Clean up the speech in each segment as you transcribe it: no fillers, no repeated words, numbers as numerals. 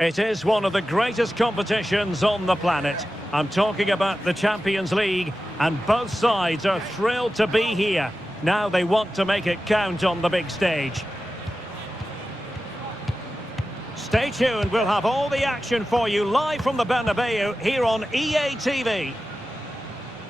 It is one of the greatest competitions on the planet. I'm talking about the Champions League, and both sides are thrilled to be here. Now they want to make it count on the big stage. Stay tuned, we'll have all the action for you live from the Bernabeu here on EA TV.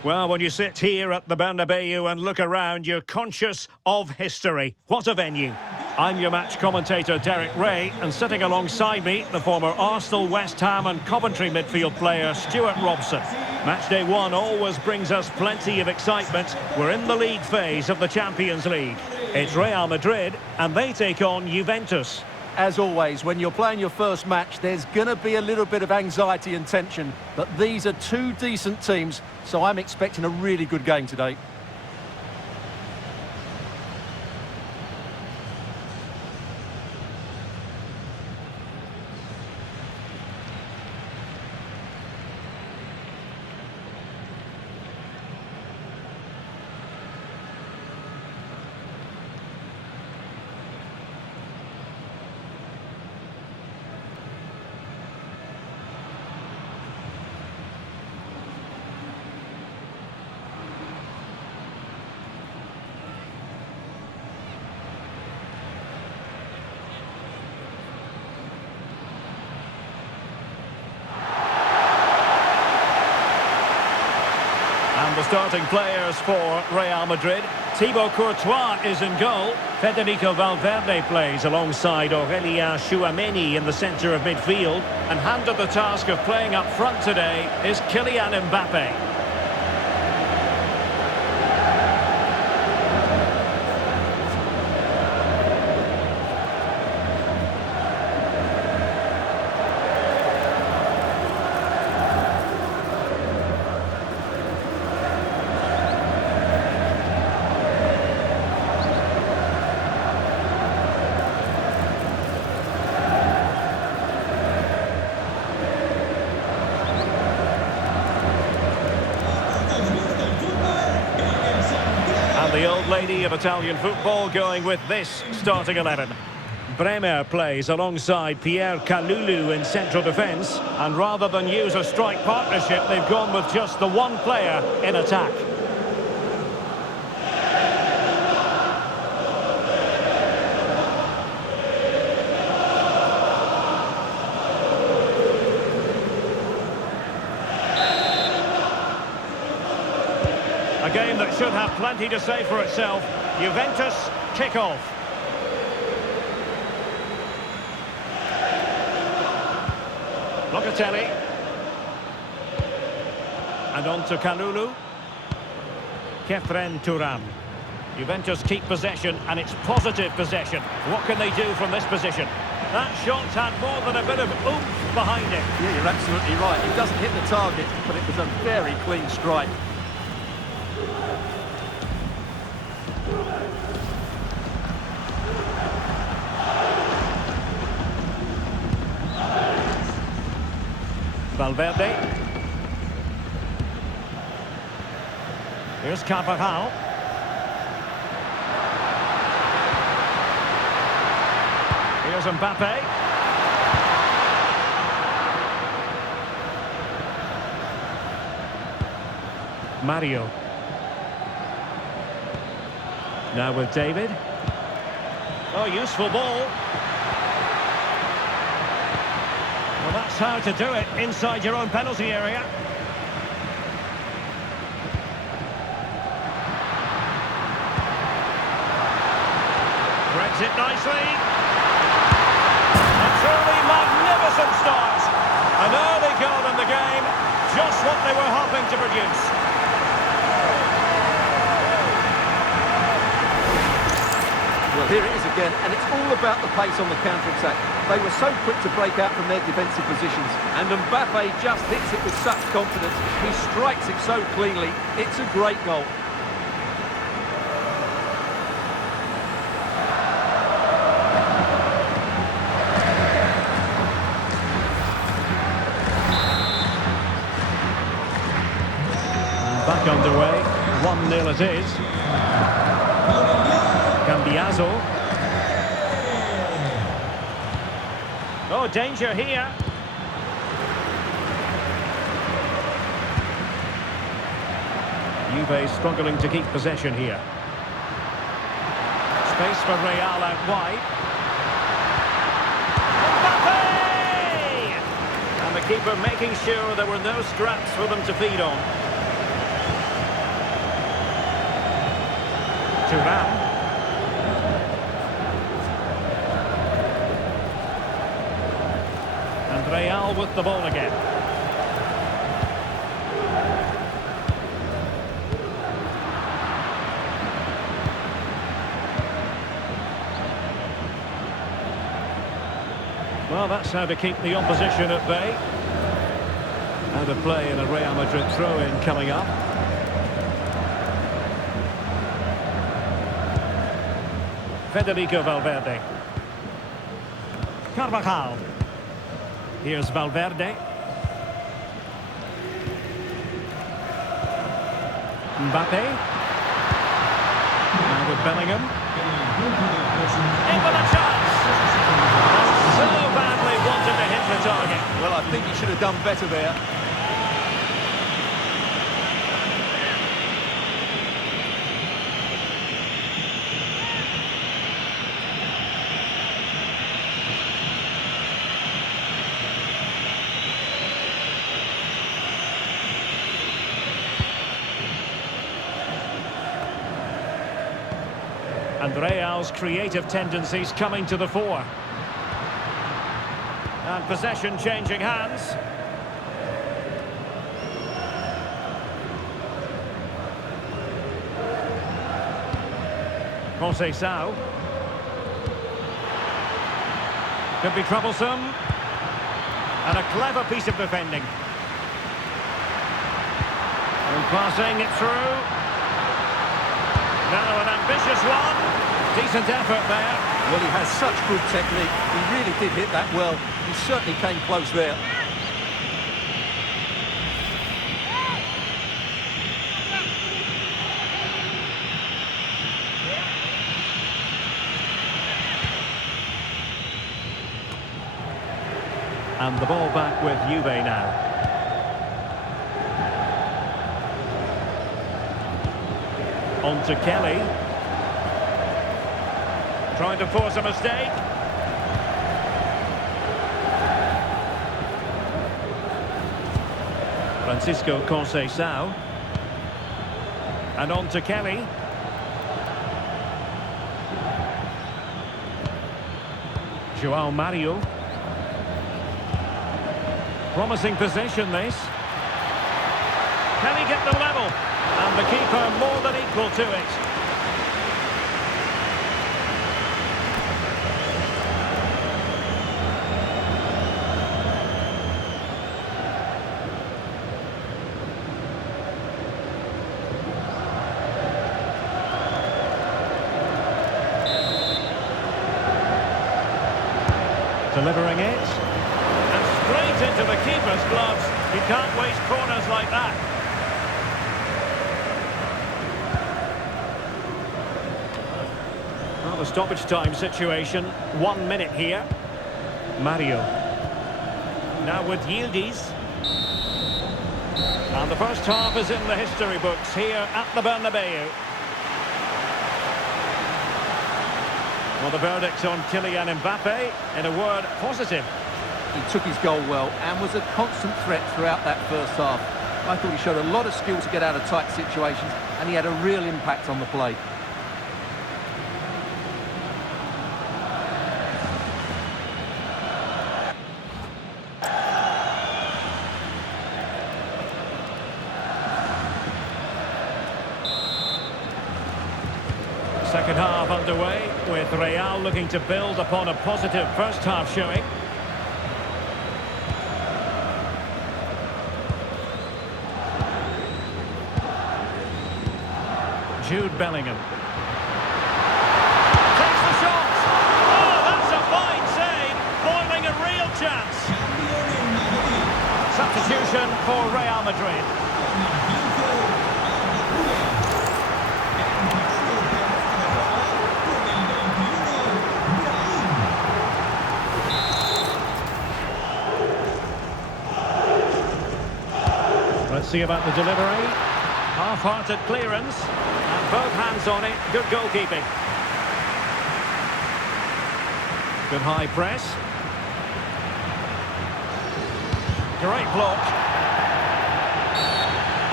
Well, when you sit here at the Bernabeu and look around, you're conscious of history. What a venue. I'm your match commentator, Derek Ray, and sitting alongside me, the former Arsenal, West Ham and Coventry midfield player, Stuart Robson. Matchday 1 always brings us plenty of excitement. We're in the league phase of the Champions League. It's Real Madrid, and they take on Juventus. As always, when you're playing your first match, there's going to be a little bit of anxiety and tension. But these are two decent teams, so I'm expecting a really good game today. The starting players for Real Madrid. Thibaut Courtois is in goal. Federico Valverde plays alongside Aurélien Tchouaméni in the centre of midfield. And handed the task of playing up front today is Kylian Mbappe. The old lady of Italian football going with this starting 11. Bremer plays alongside Pierre Kalulu in central defence, and rather than use a strike partnership, they've gone with just the one player in attack. A game that should have plenty to say for itself. Juventus kick-off. Locatelli. And on to Kalulu. Kefren Turan. Juventus keep possession, and it's positive possession. What can they do from this position? That shot had more than a bit of oomph behind it. Yeah, you're absolutely right. It doesn't hit the target, but it was a very clean strike. Valverde. Here's Carvajal. Here's Mbappe. Mario. Now with David. Oh, useful ball. Well, that's how to do it inside your own penalty area. Threads it nicely. A truly magnificent start. An early goal in the game, just what they were hoping to produce. Well, here it is again, and it's all about the pace on the counter-attack. They were so quick to break out from their defensive positions, and Mbappe just hits it with such confidence. He strikes it so cleanly. It's a great goal. Back underway, 1-0 it is. Cambiaso. Oh, danger here. Juve struggling to keep possession here. Space for Real out wide. Mbappe! And the keeper making sure there were no scraps for them to feed on. Thuram. And Real with the ball again. Well, that's how to keep the opposition at bay. Out of play in a Real Madrid throw-in coming up. Federico Valverde. Carvajal. Here's Valverde. Mbappe. Now with Bellingham. In with a chance. So badly wanted to hit the target. Well, I think he should have done better there. And Real's creative tendencies coming to the fore. And possession changing hands. Conceição. Could be troublesome. And a clever piece of defending. And passing it through. Now an ambitious one. Decent effort there. Well, he has such good technique. He really did hit that well. He certainly came close there. And the ball back with Juve now. On to Kelly. Trying to force a mistake. Francisco Conceição. And on to Kelly. João Mario. Promising possession this. Can he get the level? And the keeper more than equal to it. Delivering it. And straight into the keeper's gloves. You can't waste corners like that. Well, the stoppage time situation. 1 minute here. Mario. Now with Yildiz. And the first half is in the history books here at the Bernabeu. Well, the verdict on Kylian Mbappe, in a word, positive. He took his goal well and was a constant threat throughout that first half. I thought he showed a lot of skill to get out of tight situations, and he had a real impact on the play. Second half underway, with Real looking to build upon a positive first half showing. Jude Bellingham. Takes the shot! Oh, that's a fine save! Foiling a real chance! Substitution for Real Madrid. see about the delivery. Half-hearted clearance. And both hands on it. Good goalkeeping. Good high press. Great block.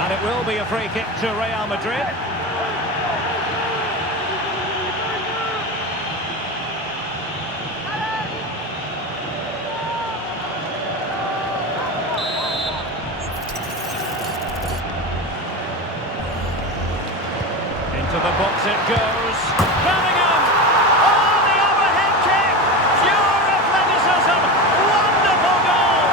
And it will be a free kick to Real Madrid. Into the box it goes. Bellingham! Oh, the overhead kick! Pure athleticism! Wonderful goal!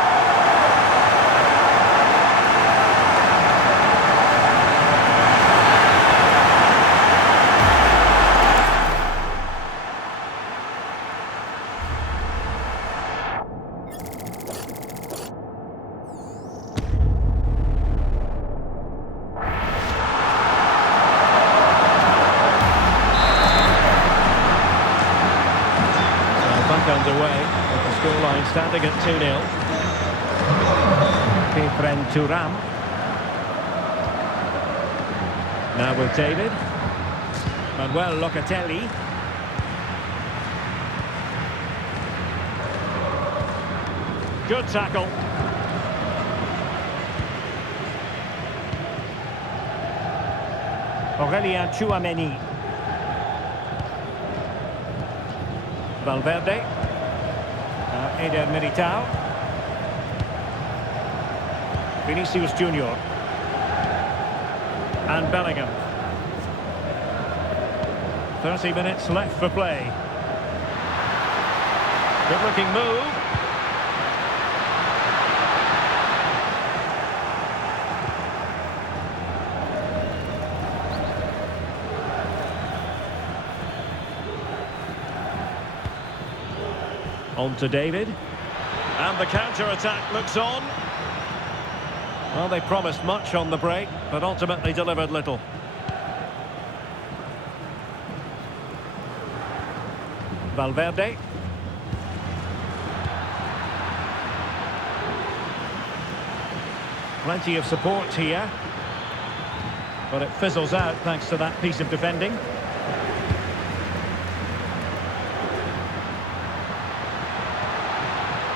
Underway, with the scoreline standing at 2-0. Kefren Turam. Now with David. Manuel Locatelli. Good tackle. Aurelien Tchouameni. Valverde. Eder Militao. Vinicius Junior. And Bellingham. 30 minutes left for play. Good looking move. On to David. And the counter-attack looks on. Well, they promised much on the break, but ultimately delivered little. Valverde. Plenty of support here. But it fizzles out thanks to that piece of defending.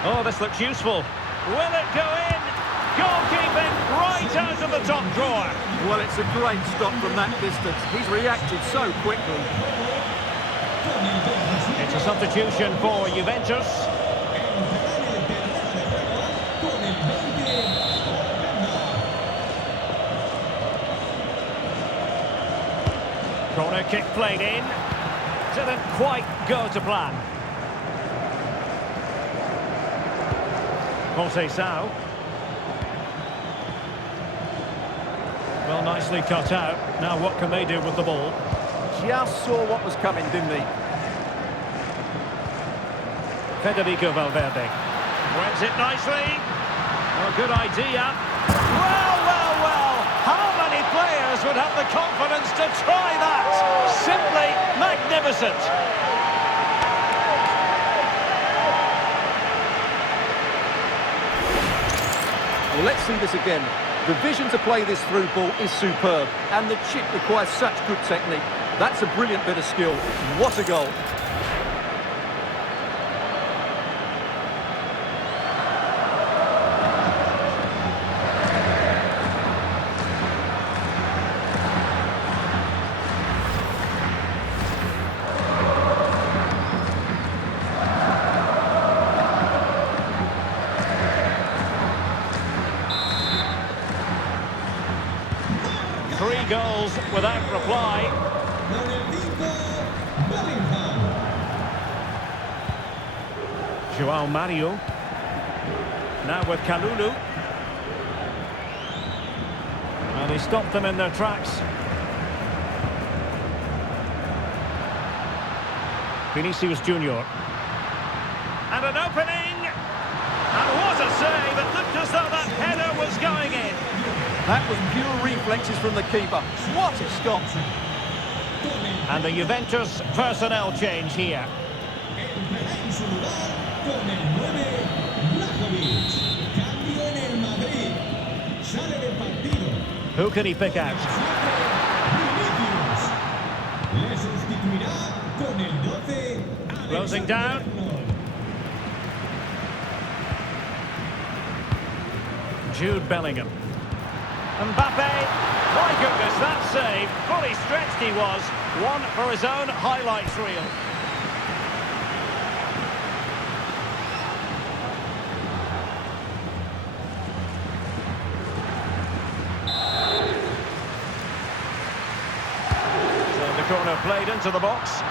Oh, this looks useful. Will it go in? Goalkeeping right out of the top drawer. Well, it's a great stop from that distance. He's reacted so quickly. It's a substitution for Juventus. Corner kick played in. Didn't quite go to plan. Conceição. Well, nicely cut out. Now what can they do with the ball? Just saw what was coming, didn't he? Federico Valverde. Wins it nicely. Oh, good idea. Well, well, well. How many players would have the confidence to try that? Simply magnificent. Well, let's see this again. The vision to play this through ball is superb, and the chip requires such good technique. That's a brilliant bit of skill. What a goal. Three goals without reply. João Mario. Now with Kalulu. And he stopped them in their tracks. Vinicius Junior. And an opening! And what a save! It looked as though that header was going in. That was pure reflexes from the keeper. What a stop! And the Juventus personnel change here. Cambio en el Madrid. Sale del partido Who can he pick out? Closing down. Jude Bellingham. Mbappe. My goodness, that save. Fully stretched he was. One for his own highlights reel. So the corner played into the box.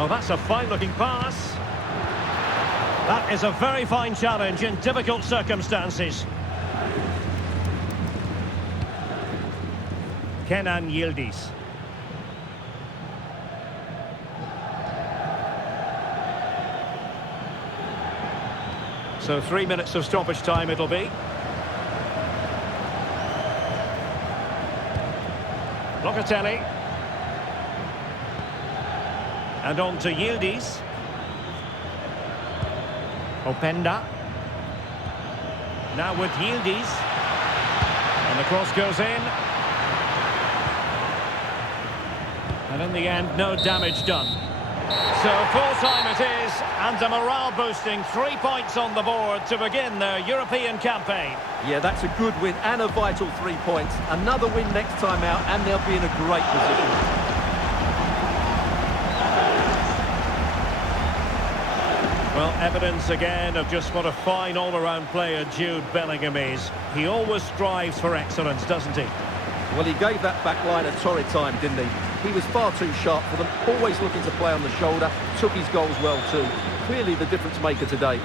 Oh, that's a fine-looking pass. That is a very fine challenge in difficult circumstances. Kenan Yildiz. So 3 minutes of stoppage time it'll be. Locatelli. And on to Yildiz. Openda. Now with Yildiz. And the cross goes in. And in the end, no damage done. So full-time it is, and a morale-boosting 3 points on the board to begin their European campaign. Yeah, that's a good win and a vital 3 points. Another win next time out, and they'll be in a great position. Well, evidence again of just what a fine all-around player Jude Bellingham is. He always strives for excellence, doesn't he? Well, he gave that back line a torrid time, didn't he? He was far too sharp for them, always looking to play on the shoulder, took his goals well too. Clearly the difference maker today.